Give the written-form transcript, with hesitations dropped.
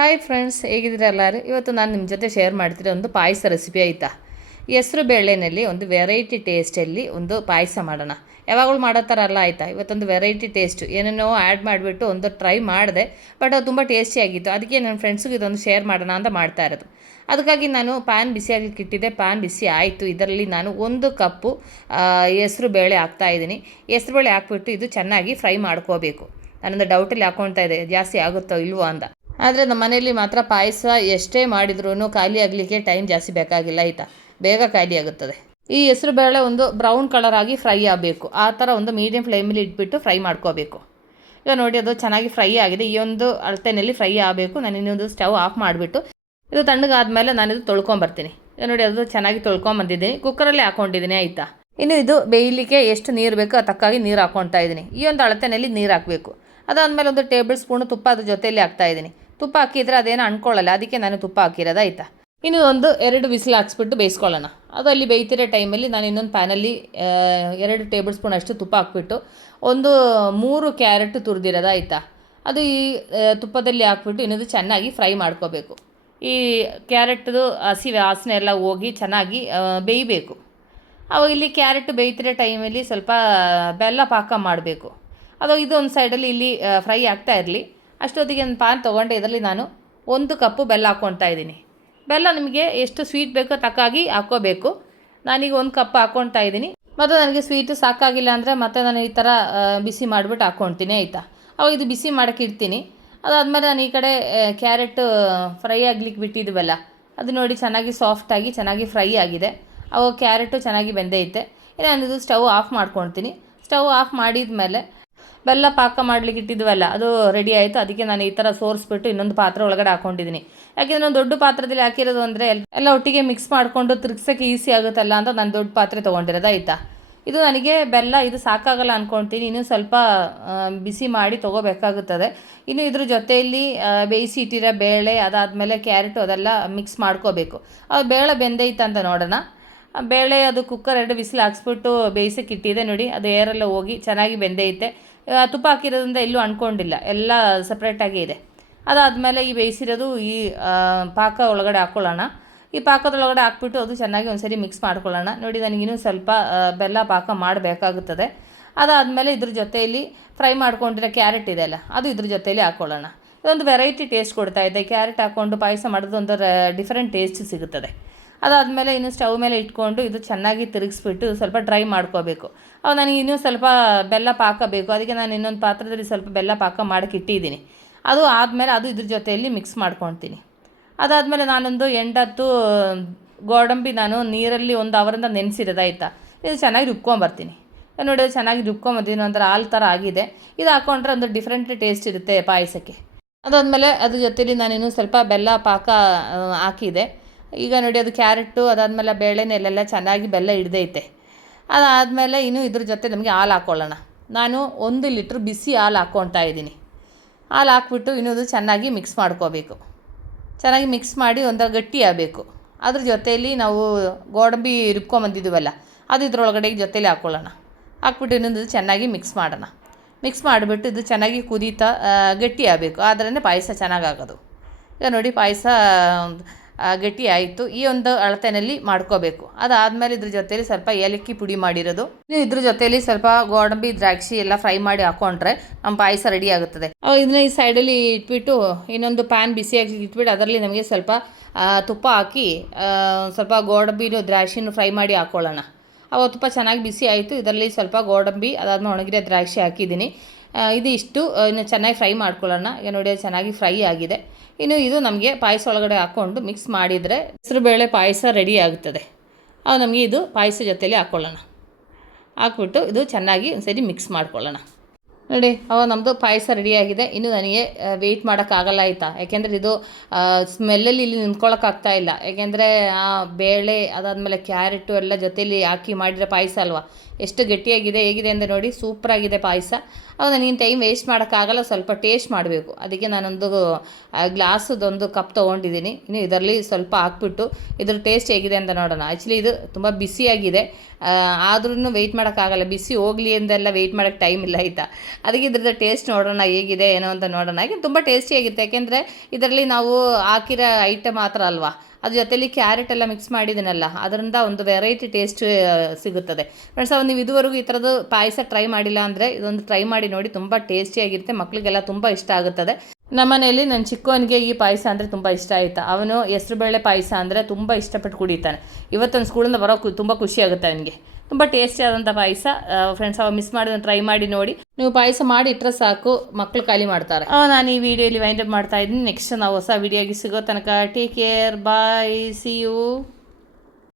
Hi friends, ಹೇಗಿದ್ದೀರಾ ಎಲ್ಲರೂ? ಇವತ್ತು ನಾನು ನಿಮ್ಮ ಜೊತೆ ಶೇರ್ ಮಾಡ್ತಿರೋ ಒಂದು ಪಾಯಸ ರೆಸಿಪಿ ಆಯಿತಾ. ಹೆಸರು ಬೇಳೆನಲ್ಲಿ ಒಂದು ವೆರೈಟಿ ಟೇಸ್ಟಲ್ಲಿ ಒಂದು ಪಾಯಸ ಮಾಡೋಣ. ಯಾವಾಗಲೂ ಮಾಡೋ ಥರ ಅಲ್ಲ ಆಯಿತಾ. ಇವತ್ತೊಂದು ವೆರೈಟಿ ಟೇಸ್ಟು ಏನೇನೋ ಆ್ಯಡ್ ಮಾಡಿಬಿಟ್ಟು ಒಂದು ಟ್ರೈ ಮಾಡಿದೆ. ಬಟ್ ಅದು ತುಂಬ ಟೇಸ್ಟಿಯಾಗಿತ್ತು. ಅದಕ್ಕೆ ನನ್ನ ಫ್ರೆಂಡ್ಸಿಗೆ ಇದೊಂದು ಶೇರ್ ಮಾಡೋಣ ಅಂತ ಮಾಡ್ತಾ ಇರೋದು. ಅದಕ್ಕಾಗಿ ನಾನು ಪ್ಯಾನ್ ಬಿಸಿಯಾಗಲಿಕ್ಕೆ ಇಟ್ಟಿದ್ದೆ. ಪ್ಯಾನ್ ಬಿಸಿ ಆಯಿತು. ಇದರಲ್ಲಿ ನಾನು 1 ಕಪ್ಪು ಹೆಸರು ಬೇಳೆ ಹಾಕ್ತಾಯಿದ್ದೀನಿ. ಹೆಸರು ಬೇಳೆ ಹಾಕ್ಬಿಟ್ಟು ಇದು ಚೆನ್ನಾಗಿ ಫ್ರೈ ಮಾಡ್ಕೋಬೇಕು. ನಾನೊಂದು ಡೌಟಲ್ಲಿ ಹಾಕ್ಕೊಳ್ತಾ ಇದ್ದೆ ಜಾಸ್ತಿ ಆಗುತ್ತೋ ಇಲ್ವೋ ಅಂತ. ಆದರೆ ನಮ್ಮ ಮನೆಯಲ್ಲಿ ಮಾತ್ರ ಪಾಯಸ ಎಷ್ಟೇ ಮಾಡಿದ್ರೂ ಖಾಲಿ ಆಗಲಿಕ್ಕೆ ಟೈಮ್ ಜಾಸ್ತಿ ಬೇಕಾಗಿಲ್ಲ ಆಯಿತಾ. ಬೇಗ ಖಾಲಿ ಆಗುತ್ತದೆ. ಈ ಹೆಸರು ಬೇಳೆ ಒಂದು ಬ್ರೌನ್ ಕಲರ್ ಆಗಿ ಫ್ರೈ ಆಗಬೇಕು. ಆ ಥರ ಒಂದು ಮೀಡಿಯಮ್ ಫ್ಲೇಮಲ್ಲಿ ಇಟ್ಬಿಟ್ಟು ಫ್ರೈ ಮಾಡ್ಕೋಬೇಕು. ಈಗ ನೋಡಿ, ಅದು ಚೆನ್ನಾಗಿ ಫ್ರೈ ಆಗಿದೆ. ಈ ಒಂದು ಅಳತೆಯಲ್ಲಿ ಫ್ರೈ ಆಗಬೇಕು. ನಾನು ಇನ್ನೊಂದು ಸ್ಟವ್ ಆಫ್ ಮಾಡಿಬಿಟ್ಟು ಇದು ತಣ್ಣಗಾದ್ಮೇಲೆ ನಾನಿದು ತೊಳ್ಕೊಂಬರ್ತೀನಿ. ಈಗ ನೋಡಿ, ಅದು ಚೆನ್ನಾಗಿ ತೊಳ್ಕೊಂಬಂದಿದ್ದೀನಿ. ಕುಕ್ಕರಲ್ಲೇ ಹಾಕ್ಕೊಂಡಿದ್ದೀನಿ ಆಯಿತಾ. ಇನ್ನು ಇದು ಬೇಯಲಿಕ್ಕೆ ಎಷ್ಟು ನೀರು ಬೇಕೋ ಅದಕ್ಕಾಗಿ ನೀರು ಹಾಕ್ಕೊಳ್ತಾ ಇದ್ದೀನಿ. ಈ ಒಂದು ಅಳತೆಯಲ್ಲಿ ನೀರು ಹಾಕಬೇಕು. ಅದಾದಮೇಲೆ ಒಂದು ಟೇಬಲ್ ಸ್ಪೂನು ತುಪ್ಪ ಅದ್ರ ಜೊತೆಯಲ್ಲಿ ಹಾಕ್ತಾಯಿದ್ದೀನಿ. ತುಪ್ಪ ಹಾಕಿದರೆ ಅದೇನು ಅಂಟ್ಕೊಳ್ಳಲ್ಲ, ಅದಕ್ಕೆ ನಾನು ತುಪ್ಪ ಹಾಕಿರೋದು ಆಯಿತಾ. ಇನ್ನು ಒಂದು 2 ವಿಸಿಲ್ ಹಾಕ್ಸ್ಬಿಟ್ಟು ಬೇಯಿಸ್ಕೊಳ್ಳೋಣ. ಅದು ಅಲ್ಲಿ ಬೇಯ್ತಿರೋ ಟೈಮಲ್ಲಿ ನಾನು ಇನ್ನೊಂದು ಪ್ಯಾನಲ್ಲಿ 2 ಟೇಬಲ್ ಸ್ಪೂನ್ ಅಷ್ಟು ತುಪ್ಪ ಹಾಕ್ಬಿಟ್ಟು ಒಂದು 3 ಕ್ಯಾರೆಟ್ ತುರಿದಿರೋದು ಆಯಿತಾ. ಅದು ಈ ತುಪ್ಪದಲ್ಲಿ ಹಾಕ್ಬಿಟ್ಟು ಇನ್ನೊಂದು ಚೆನ್ನಾಗಿ ಫ್ರೈ ಮಾಡ್ಕೋಬೇಕು. ಈ ಕ್ಯಾರೆಟ್ದು ಹಸಿ ವಾಸನೆ ಎಲ್ಲ ಹೋಗಿ ಚೆನ್ನಾಗಿ ಬೇಯಬೇಕು. ಅವಾಗ ಇಲ್ಲಿ ಕ್ಯಾರೆಟ್ ಬೇಯ್ತಿರೋ ಟೈಮಲ್ಲಿ ಸ್ವಲ್ಪ ಬೆಲ್ಲ ಪಾಕ ಮಾಡಬೇಕು. ಅದು ಇದು ಒಂದು ಸೈಡಲ್ಲಿ ಇಲ್ಲಿ ಫ್ರೈ ಆಗ್ತಾ ಇರಲಿ. ಅಷ್ಟೊತ್ತಿಗೆ ಒಂದು ಪಾನ್ ತೊಗೊಂಡೆ. ಇದರಲ್ಲಿ ನಾನು 1 ಕಪ್ಪು ಬೆಲ್ಲ ಹಾಕ್ಕೊಳ್ತಾ ಇದ್ದೀನಿ. ಬೆಲ್ಲ ನಿಮಗೆ ಎಷ್ಟು ಸ್ವೀಟ್ ಬೇಕೋ ತಕ್ಕಾಗಿ ಹಾಕ್ಕೋಬೇಕು. ನಾನೀಗ 1 ಕಪ್ ಹಾಕ್ಕೊಳ್ತಾ ಇದ್ದೀನಿ. ಮತ್ತು ನನಗೆ ಸ್ವೀಟು ಸಾಕಾಗಿಲ್ಲ ಅಂದರೆ ಮತ್ತೆ ನಾನು ಈ ಥರ ಬಿಸಿ ಮಾಡಿಬಿಟ್ಟು ಹಾಕ್ಕೊಳ್ತೀನಿ ಆಯಿತಾ. ಅವಾಗ ಇದು ಬಿಸಿ ಮಾಡೋಕ್ಕೆ ಇಡ್ತೀನಿ. ಅದಾದಮೇಲೆ ನಾನು ಈ ಕಡೆ ಕ್ಯಾರೆಟ್ ಫ್ರೈ ಆಗ್ಲಿಕ್ಕೆ ಬಿಟ್ಟಿದ್ವಲ್ಲ, ಅದು ನೋಡಿ ಚೆನ್ನಾಗಿ ಸಾಫ್ಟಾಗಿ ಚೆನ್ನಾಗಿ ಫ್ರೈ ಆಗಿದೆ. ಅವಾಗ ಕ್ಯಾರೆಟು ಚೆನ್ನಾಗಿ ಬೆಂದೈತೆ. ನಾನಿದು ಸ್ಟವ್ ಆಫ್ ಮಾಡ್ಕೊಳ್ತೀನಿ. ಸ್ಟವ್ ಆಫ್ ಮಾಡಿದ ಮೇಲೆ ಬೆಲ್ಲ ಪಾಕ ಮಾಡ್ಲಿಕ್ಕೆ ಇಟ್ಟಿದ್ವಲ್ಲ, ಅದು ರೆಡಿ ಆಯಿತು. ಅದಕ್ಕೆ ನಾನು ಈ ಥರ ಸೋರಿಸ್ಬಿಟ್ಟು ಇನ್ನೊಂದು ಪಾತ್ರೆ ಒಳಗಡೆ ಹಾಕ್ಕೊಂಡಿದ್ದೀನಿ. ಯಾಕೆಂದರೆ ಒಂದು ದೊಡ್ಡ ಪಾತ್ರದಲ್ಲಿ ಹಾಕಿರೋದು ಅಂದರೆ ಎಲ್ಲ ಒಟ್ಟಿಗೆ ಮಿಕ್ಸ್ ಮಾಡಿಕೊಂಡು ತಿರ್ಗ್ಸೋಕ್ಕೆ ಈಸಿ ಆಗುತ್ತಲ್ಲ ಅಂತ ನಾನು ದೊಡ್ಡ ಪಾತ್ರೆ ತೊಗೊಂಡಿರೋದು ಆಯಿತಾ. ಇದು ನನಗೆ ಬೆಲ್ಲ ಇದು ಸಾಕಾಗಲ್ಲ ಅಂದ್ಕೊಳ್ತೀನಿ. ಇನ್ನೂ ಸ್ವಲ್ಪ ಬಿಸಿ ಮಾಡಿ ತೊಗೋಬೇಕಾಗುತ್ತದೆ. ಇನ್ನು ಇದ್ರ ಜೊತೆಯಲ್ಲಿ ಬೇಯಿಸಿ ಇಟ್ಟಿರೋ ಬೇಳೆ, ಅದಾದಮೇಲೆ ಕ್ಯಾರೆಟು ಅದೆಲ್ಲ ಮಿಕ್ಸ್ ಮಾಡ್ಕೋಬೇಕು. ಬೇಳೆ ಬೆಂದೈತೆ ಅಂತ ನೋಡೋಣ. ಬೇಳೆ ಅದು ಕುಕ್ಕರ್ 2 ವಿಸಿಲ್ ಹಾಕ್ಸ್ಬಿಟ್ಟು ಬೇಯಿಸೋಕೆ ಇಟ್ಟಿದೆ. ನೋಡಿ, ಅದು ಏರೆಲ್ಲ ಹೋಗಿ ಚೆನ್ನಾಗಿ ಬೆಂದೈತೆ. ತುಪ್ಪ ಹಾಕಿರೋದ್ರಿಂದ ಎಲ್ಲೂ ಅಂಟ್ಕೊಂಡಿಲ್ಲ, ಎಲ್ಲ ಸಪ್ರೇಟಾಗಿ ಇದೆ. ಅದಾದಮೇಲೆ ಈ ಬೇಯಿಸಿರೋದು ಈ ಪಾಕ ಒಳಗಡೆ ಹಾಕ್ಕೊಳ್ಳೋಣ. ಈ ಪಾಕದೊಳಗಡೆ ಹಾಕ್ಬಿಟ್ಟು ಅದು ಚೆನ್ನಾಗಿ ಒಂದ್ಸರಿ ಮಿಕ್ಸ್ ಮಾಡ್ಕೊಳ್ಳೋಣ. ನೋಡಿ, ನನಗಿನ್ನೂ ಸ್ವಲ್ಪ ಬೆಲ್ಲ ಪಾಕ ಮಾಡಬೇಕಾಗುತ್ತದೆ. ಅದಾದಮೇಲೆ ಇದ್ರ ಜೊತೆಯಲ್ಲಿ ಫ್ರೈ ಮಾಡ್ಕೊಂಡಿರೋ ಕ್ಯಾರೆಟ್ ಇದೆಯಲ್ಲ, ಅದು ಇದ್ರ ಜೊತೆಯಲ್ಲಿ ಹಾಕ್ಕೊಳ್ಳೋಣ. ಇದೊಂದು ವೆರೈಟಿ ಟೇಸ್ಟ್ ಕೊಡ್ತಾ ಇದೆ. ಕ್ಯಾರೆಟ್ ಹಾಕ್ಕೊಂಡು ಪಾಯಸ ಮಾಡೋದು ಒಂದು ಡಿಫ್ರೆಂಟ್ ಟೇಸ್ಟ್ ಸಿಗುತ್ತದೆ. ಅದಾದಮೇಲೆ ಇನ್ನು ಸ್ಟವ್ ಮೇಲೆ ಇಟ್ಕೊಂಡು ಇದು ಚೆನ್ನಾಗಿ ತಿರುಗಿಸ್ಬಿಟ್ಟು ಸ್ವಲ್ಪ ಡ್ರೈ ಮಾಡ್ಕೋಬೇಕು. ಅವು ನನಗೆ ಇನ್ನೂ ಸ್ವಲ್ಪ ಬೆಲ್ಲ ಪಾಕ ಬೇಕು. ಅದಕ್ಕೆ ನಾನು ಇನ್ನೊಂದು ಪಾತ್ರದಲ್ಲಿ ಸ್ವಲ್ಪ ಬೆಲ್ಲ ಪಾಕ ಮಾಡೋಕ್ಕೆ ಇಟ್ಟಿದ್ದೀನಿ. ಅದು ಆದಮೇಲೆ ಅದು ಇದ್ರ ಜೊತೆಯಲ್ಲಿ ಮಿಕ್ಸ್ ಮಾಡ್ಕೊಳ್ತೀನಿ. ಅದಾದಮೇಲೆ ನಾನೊಂದು 8-10 ಗೋಡಂಬಿ ನಾನು ನೀರಲ್ಲಿ 1 ಅವರಿಂದ ನೆನೆಸಿರೋದಾಯ್ತಾ. ಇದು ಚೆನ್ನಾಗಿ ರುಬ್ಕೊಂಬರ್ತೀನಿ. ನೋಡಿ, ಚೆನ್ನಾಗಿ ರುಬ್ಕೊಂಬರ್ತೀನಿ. ಒಂಥರ ಹಾಲು ಥರ ಆಗಿದೆ. ಇದು ಹಾಕ್ಕೊಂಡ್ರೆ ಒಂದು ಡಿಫ್ರೆಂಟ್ ಟೇಸ್ಟ್ ಇರುತ್ತೆ ಪಾಯಸಕ್ಕೆ. ಅದಾದಮೇಲೆ ಅದ್ರ ಜೊತೆಯಲ್ಲಿ ನಾನಿನ್ನೂ ಸ್ವಲ್ಪ ಬೆಲ್ಲ ಪಾಕ ಹಾಕಿದೆ. ಈಗ ನೋಡಿ, ಅದು ಕ್ಯಾರೆಟು ಅದಾದಮೇಲೆ ಬೇಳೆನೆಲ್ಲ ಚೆನ್ನಾಗಿ ಬೆಲ್ಲ ಹಿಡ್ದೈತೆ. ಅದಾದಮೇಲೆ ಇನ್ನು ಇದ್ರ ಜೊತೆ ನಮಗೆ ಹಾಲು ಹಾಕ್ಕೊಳ್ಳೋಣ. ನಾನು 1 ಲೀಟ್ರ್ ಬಿಸಿ ಹಾಲು ಹಾಕ್ಕೊಳ್ತಾ ಇದ್ದೀನಿ. ಹಾಲು ಹಾಕ್ಬಿಟ್ಟು ಇನ್ನೊಂದು ಚೆನ್ನಾಗಿ ಮಿಕ್ಸ್ ಮಾಡ್ಕೋಬೇಕು. ಚೆನ್ನಾಗಿ ಮಿಕ್ಸ್ ಮಾಡಿ ಒಂಥರ ಗಟ್ಟಿ ಆಗಬೇಕು. ಅದ್ರ ಜೊತೆಯಲ್ಲಿ ನಾವು ಗೋಡಂಬಿ ರುಬ್ಕೊಂಬಂದಿದ್ದೀವಲ್ಲ, ಅದು ಇದ್ರೊಳಗಡೆ ಜೊತೆಯಲ್ಲಿ ಹಾಕ್ಕೊಳ್ಳೋಣ. ಹಾಕ್ಬಿಟ್ಟು ಇನ್ನೊಂದು ಚೆನ್ನಾಗಿ ಮಿಕ್ಸ್ ಮಾಡೋಣ. ಮಿಕ್ಸ್ ಮಾಡಿಬಿಟ್ಟು ಇದು ಚೆನ್ನಾಗಿ ಕುದೀತಾ ಗಟ್ಟಿ ಆಗಬೇಕು. ಆದ್ರೇ ಪಾಯಸ ಚೆನ್ನಾಗಾಗೋದು. ಈಗ ನೋಡಿ, ಪಾಯಸ ಗಟ್ಟಿ ಆಯಿತು. ಈ ಒಂದು ಅಳತೆಯಲ್ಲಿ ಮಾಡ್ಕೋಬೇಕು. ಅದಾದಮೇಲೆ ಇದ್ರ ಜೊತೆಯಲ್ಲಿ ಸ್ವಲ್ಪ ಏಲಕ್ಕಿ ಪುಡಿ ಮಾಡಿರೋದು, ಇದ್ರ ಜೊತೆಯಲ್ಲಿ ಸ್ವಲ್ಪ ಗೋಡಂಬಿ ದ್ರಾಕ್ಷಿ ಎಲ್ಲ ಫ್ರೈ ಮಾಡಿ ಹಾಕ್ಕೊಂಡ್ರೆ ನಮ್ಮ ಪಾಯಸ ರೆಡಿ ಆಗುತ್ತದೆ. ಇದನ್ನ ಈ ಸೈಡಲ್ಲಿ ಇಟ್ಬಿಟ್ಟು ಇನ್ನೊಂದು ಪ್ಯಾನ್ ಬಿಸಿಯಾಗಿ ಇಟ್ಬಿಟ್ಟು ಅದರಲ್ಲಿ ನಮಗೆ ಸ್ವಲ್ಪ ತುಪ್ಪ ಹಾಕಿ ಸ್ವಲ್ಪ ಗೋಡಂಬಿನೂ ದ್ರಾಕ್ಷಿನೂ ಫ್ರೈ ಮಾಡಿ ಹಾಕ್ಕೊಳ್ಳೋಣ. ಅವಾಗ ತುಪ್ಪ ಚೆನ್ನಾಗಿ ಬಿಸಿ ಆಯಿತು. ಇದರಲ್ಲಿ ಸ್ವಲ್ಪ ಗೋಡಂಬಿ ಅದಾದ್ಮೇಲೆ ಒಣಗಿರೋ ದ್ರಾಕ್ಷಿ ಹಾಕಿದ್ದೀನಿ. ಇದು ಇಷ್ಟು ಇನ್ನು ಚೆನ್ನಾಗಿ ಫ್ರೈ ಮಾಡ್ಕೊಳ್ಳೋಣ. ಈಗ ನೋಡಿ, ಚೆನ್ನಾಗಿ ಫ್ರೈ ಆಗಿದೆ. ಇನ್ನು ಇದು ನಮಗೆ ಪಾಯಸ ಒಳಗಡೆ ಹಾಕ್ಕೊಂಡು ಮಿಕ್ಸ್ ಮಾಡಿದರೆ ಹೆಸರುಬೇಳೆ ಪಾಯಸ ರೆಡಿ ಆಗುತ್ತದೆ. ನಮಗೆ ಇದು ಪಾಯಸ ಜೊತೆಯಲ್ಲಿ ಹಾಕ್ಕೊಳ್ಳೋಣ. ಹಾಕ್ಬಿಟ್ಟು ಇದು ಚೆನ್ನಾಗಿ ಒಂದ್ಸರಿ ಮಿಕ್ಸ್ ಮಾಡ್ಕೊಳ್ಳೋಣ. ನೋಡಿ, ನಮ್ಮದು ಪಾಯಸ ರೆಡಿಯಾಗಿದೆ. ಇನ್ನು ನನಗೆ ವೆಯ್ಟ್ ಮಾಡೋಕ್ಕಾಗಲ್ಲ ಆಯಿತಾ. ಯಾಕೆಂದರೆ ಇದು ಸ್ಮೆಲ್ಲಲ್ಲಿ ಇಲ್ಲಿ ನಿಂತ್ಕೊಳ್ಳೋಕ್ಕಾಗ್ತಾ ಇಲ್ಲ. ಯಾಕೆಂದರೆ ಆ ಬೇಳೆ ಅದಾದಮೇಲೆ ಕ್ಯಾರೆಟು ಎಲ್ಲ ಜೊತೆಯಲ್ಲಿ ಹಾಕಿ ಮಾಡಿರೋ ಪಾಯಸ ಅಲ್ವಾ. ಎಷ್ಟು ಗಟ್ಟಿಯಾಗಿದೆ ಹೇಗಿದೆ ಅಂತ ನೋಡಿ, ಸೂಪರಾಗಿದೆ ಪಾಯಸ. ಅವಾಗ ನನಗಿನ ಟೈಮ್ ವೇಸ್ಟ್ ಮಾಡೋಕ್ಕಾಗಲ್ಲ, ಸ್ವಲ್ಪ ಟೇಸ್ಟ್ ಮಾಡಬೇಕು. ಅದಕ್ಕೆ ನಾನೊಂದು ಗ್ಲಾಸದೊಂದು ಕಪ್ ತೊಗೊಂಡಿದ್ದೀನಿ. ಇನ್ನು ಇದರಲ್ಲಿ ಸ್ವಲ್ಪ ಹಾಕ್ಬಿಟ್ಟು ಇದ್ರ ಟೇಸ್ಟ್ ಹೇಗಿದೆ ಅಂತ ನೋಡೋಣ. ಆ್ಯಕ್ಚುಲಿ ಇದು ತುಂಬ ಬಿಸಿಯಾಗಿದೆ, ಆದ್ರೂ ವೆಯ್ಟ್ ಮಾಡೋಕ್ಕಾಗಲ್ಲ, ಬಿಸಿ ಹೋಗಲಿ ಅಂದೆಲ್ಲ ವೆಯ್ಟ್ ಮಾಡೋಕ್ಕೆ ಟೈಮ್ ಇಲ್ಲ ಆಯಿತಾ. ಅದಕ್ಕೆ ಇದ್ರದ್ದು ಟೇಸ್ಟ್ ನೋಡೋಣ ಹೇಗಿದೆ ಏನೋ ಅಂತ ನೋಡೋಣ. ಯಾಕೆ ತುಂಬ ಟೇಸ್ಟಿಯಾಗಿರುತ್ತೆ, ಯಾಕೆಂದರೆ ಇದರಲ್ಲಿ ನಾವು ಹಾಕಿರೋ ಐಟಮ್ ಮಾತ್ರ ಅಲ್ವಾ, ಅದ್ರ ಜೊತೆಲಿ ಕ್ಯಾರೆಟ್ ಎಲ್ಲ ಮಿಕ್ಸ್ ಮಾಡಿದ್ದೀನಲ್ಲ, ಅದರಿಂದ ಒಂದು ವೆರೈಟಿ ಟೇಸ್ಟ್ ಸಿಗುತ್ತದೆ. ಫ್ರೆಂಡ್ಸ್, ನೀವು ಇದುವರೆಗೂ ಈ ಥರದ್ದು ಪಾಯಸ ಟ್ರೈ ಮಾಡಿಲ್ಲ ಅಂದರೆ ಇದೊಂದು ಟ್ರೈ ಮಾಡಿ ನೋಡಿ, ತುಂಬ ಟೇಸ್ಟಿಯಾಗಿರುತ್ತೆ, ಮಕ್ಕಳಿಗೆಲ್ಲ ತುಂಬ ಇಷ್ಟ ಆಗುತ್ತದೆ. ನಮ್ಮನೆಯಲ್ಲಿ ನನ್ನ ಚಿಕ್ಕವನಿಗೆ ಈ ಪಾಯಸ ಅಂದರೆ ತುಂಬ ಇಷ್ಟ ಆಯಿತಾ. ಅವನು ಹೆಸರುಬೇಳೆ ಪಾಯಸ ಅಂದರೆ ತುಂಬ ಇಷ್ಟಪಟ್ಟು ಕುಡಿತಾನೆ. ಇವತ್ತೊಂದು ಸ್ಕೂಲಿಂದ ಬರೋ ತುಂಬ ಖುಷಿ ಆಗುತ್ತೆ ಅವನಿಗೆ. ತುಂಬ ಟೇಸ್ಟಿ ಆದಂಥ ಪಾಯಸ. ಫ್ರೆಂಡ್ಸ್, ಅವ ಮಿಸ್ ಮಾಡಿದ್ರೆ ಟ್ರೈ ಮಾಡಿ ನೋಡಿ. ನೀವು ಪಾಯಸ ಮಾಡಿ ಇಟ್ಟರೆ ಸಾಕು, ಮಕ್ಕಳು ಖಾಲಿ ಮಾಡ್ತಾರೆ. ನಾನು ಈ ವಿಡಿಯೋಲಿ ವೈಂಡ್ ಅಪ್ ಮಾಡ್ತಾ ಇದ್ದೀನಿ. ನೆಕ್ಸ್ಟ್ ನಾವು ಹೊಸ ವಿಡಿಯೋಗೆ ಸಿಗೋ ತನಕ take care, bye, see you.